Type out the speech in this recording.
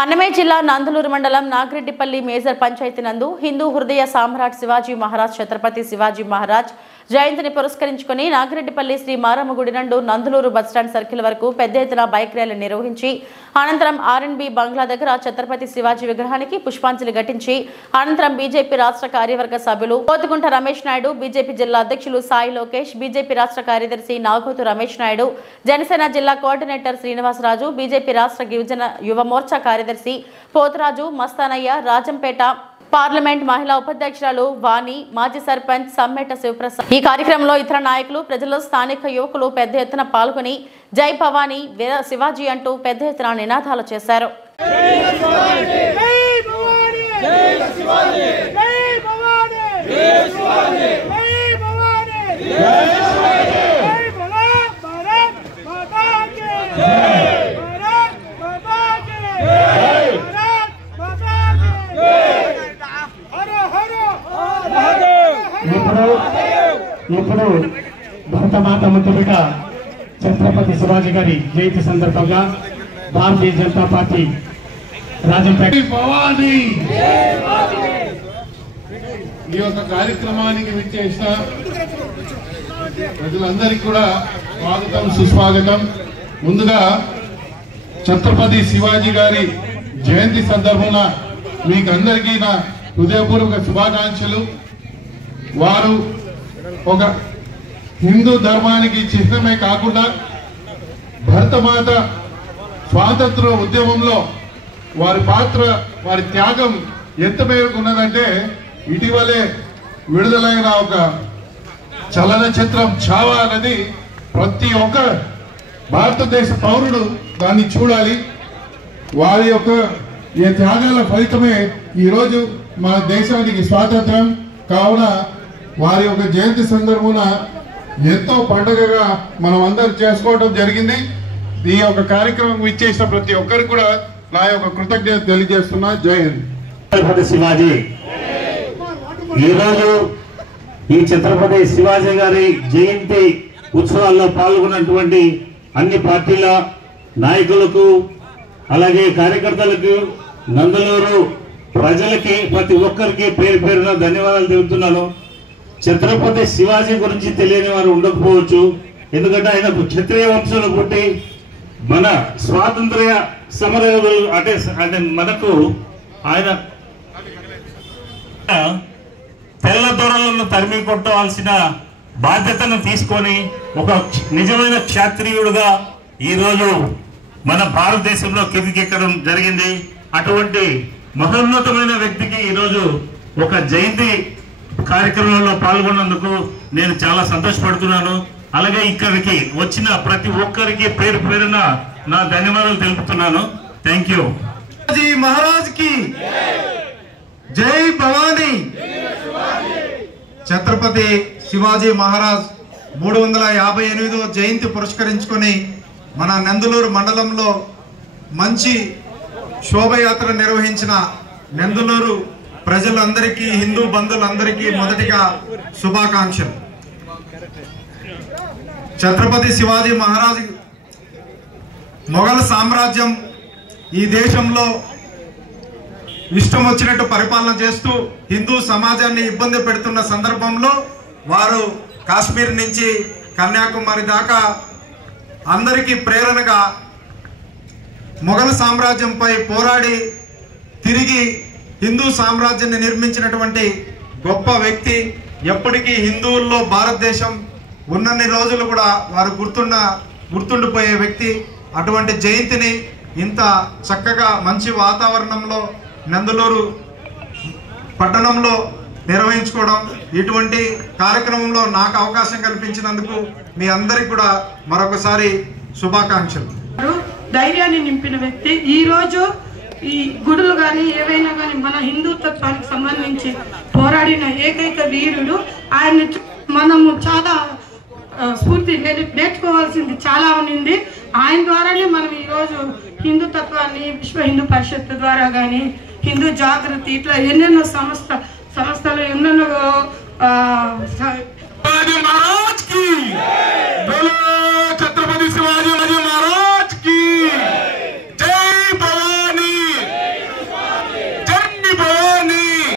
అన్నమయ్య జిల్లా నందలూరు మండలం నాగిరెడ్డిపల్లి మేజర్ పంచాయతీ నందు హిందూ హృదయ సామ్రాట్ శివాజీ మహారాజ్ ఛత్రపతి శివాజీ మహారాజ్ జయంతిని పురస్కరించుకుని నాగిరెడ్డిపల్లి శ్రీ మారమ్మ గుడి నందు నందలూరు బస్టాండ్ సర్కిల్ వరకు పెద్ద ఎత్తున బైక్ ర్యాలీ నిర్వహించి అనంతరం ఆర్ఎన్బి బంగ్లా దగ్గర ఛత్రపతి శివాజీ విగ్రహానికి పుష్పాంజలి ఘటించి అనంతరం బీజేపీ రాష్ట్ర కార్యవర్గ సభ్యులు పోతుగుంట రమేష్ నాయుడు, బీజేపీ జిల్లా అధ్యక్షులు సాయి లోకేష్, బీజేపీ రాష్ట్ర కార్యదర్శి నాగోతు రమేష్ నాయుడు, జనసేన జిల్లా కోఆర్డినేటర్ శ్రీనివాసరాజు, బీజేపీ రాష్ట్ర గిరిజన యువ మోర్చా కార్యదర్శి పోతరాజు, మస్తానయ్య, రాజంపేట పార్లమెంట్ మహిళా ఉపాధ్యక్షురాలు వాణి, మాజీ సర్పంచ్ సమ్మేట శివప్రసాద్ ఈ కార్యక్రమంలో ఇతర నాయకులు, ప్రజలు, స్థానిక యువకులు పెద్ద ఎత్తున పాల్గొని జై భవానీ వీర శివాజీ అంటూ పెద్ద ఎత్తున నినాదాలు చేశారు. ఇప్పుడు భరతమాత ముద్దుబిడ్డ ఛత్రపతి శివాజీ గారి జయంతి సందర్భంగా భారతీయ జనతా పార్టీ రాజంపేట ఈ యొక్క కార్యక్రమానికి విచ్చేసిన ప్రజలందరికీ కూడా స్వాగతం సుస్వాగతం. ముందుగా ఛత్రపతి శివాజీ గారి జయంతి సందర్భంగా మీకు అందరికీ నా హృదయపూర్వక శుభాకాంక్షలు. వారు ఒక హిందూ ధర్మానికి చిహ్నమే కాకుండా భరతమాత స్వాతంత్ర ఉద్యమంలో వారి పాత్ర, వారి త్యాగం ఎంత మేరకు ఉన్నదంటే ఇటీవలే విడుదలైన ఒక చలనచిత్రం ఛావా అనేది ప్రతి ఒక్క భారతదేశ పౌరుడు దాన్ని చూడాలి. వారి యొక్క ఈ త్యాగాల ఫలితమే ఈరోజు మన దేశానికి స్వాతంత్రం. కావున వారి యొక్క జయంతి సందర్భంగా ఎంతో పండుగగా మనం అందరూ చేసుకోవడం జరిగింది. ఈ యొక్క కార్యక్రమం ఇచ్చేసిన ప్రతి ఒక్కరికి కూడా నా యొక్క కృతజ్ఞత తెలియజేస్తున్నా. జై హింద్. ఛత్రపతి శివాజీ ఈరోజు ఈ ఛత్రపతి శివాజీ గారి జయంతి ఉత్సవాల్లో పాల్గొన్నటువంటి అన్ని పార్టీల నాయకులకు, అలాగే కార్యకర్తలకు, నందలూరు ప్రజలకి ప్రతి ఒక్కరికి పేరు పేరున ధన్యవాదాలు తెలుపుతున్నాను. ఛత్రపతి శివాజీ గురించి తెలియని వారు ఉండకపోవచ్చు. ఎందుకంటే ఆయన క్షత్రియ వంశంలో పుట్టి మన స్వాతంత్ర్య సమరయోధులు అంటే మనకు ఆయన తెల్ల దొరలను తరిమి కొట్టవలసిన బాధ్యతను తీసుకొని ఒక నిజమైన క్షత్రియుడుగా ఈరోజు మన భారతదేశంలో కిందికెక్కడం జరిగింది. అటువంటి మహోన్నతమైన వ్యక్తికి ఈరోజు ఒక జయంతి కార్యక్రమంలో పాల్గొన్నందుకు నేను చాలా సంతోషపడుతున్నాను. అలాగే ఇక్కడికి వచ్చిన ప్రతి ఒక్కరికి పేరు పేరున నా ధన్యవాదాలు తెలుపుతున్నాను. Thank you. శివాజీ మహారాజ్ కి జై భవానీ. ఛత్రపతి శివాజీ మహారాజ్ 358వ జయంతి పురస్కరించుకొని మన నందలూరు మండలంలో మంచి శోభయాత్ర నిర్వహించిన నందలూరు ప్రజలందరికీ, హిందూ బంధువులందరికీ మొదటిగా శుభాకాంక్షలు. ఛత్రపతి శివాజీ మహారాజ్ మొఘల్ సామ్రాజ్యం ఈ దేశంలో ఇష్టం వచ్చినట్టు పరిపాలన చేస్తూ హిందూ సమాజాన్ని ఇబ్బంది పెడుతున్న సందర్భంలో వారు కాశ్మీర్ నుంచి కన్యాకుమారి దాకా అందరికీ ప్రేరణగా మొఘల్ సామ్రాజ్యంపై పోరాడి తిరిగి హిందూ సామ్రాజ్యాన్ని నిర్మించినటువంటి గొప్ప వ్యక్తి. ఎప్పటికీ హిందువుల్లో భారతదేశం ఉన్నన్ని రోజులు కూడా వారు గుర్తుండిపోయే వ్యక్తి. అటువంటి జయంతిని ఇంత చక్కగా మంచి వాతావరణంలో నందలూరు పట్టణంలో నిర్వహించుకోవడం, ఇటువంటి కార్యక్రమంలో నాకు అవకాశం కల్పించినందుకు మీ అందరికి కూడా మరొకసారి శుభాకాంక్షలు. ధైర్యాన్ని నింపిన వ్యక్తి. ఈరోజు ఈ గుడులు కానీ ఏవైనా కానీ మన హిందుత్వానికి సంబంధించి పోరాడిన ఏకైక వీరుడు. ఆయన మనము చాలా స్ఫూర్తి నేర్చుకోవాల్సింది చాలా ఉంది. ఆయన ద్వారానే మనం ఈరోజు హిందుత్వాన్ని విశ్వ హిందూ పరిషత్ ద్వారా కానీ, హిందూ జాగృతి, ఇట్లా ఎన్నెన్నో సంస్థలు ఎన్నెన్నో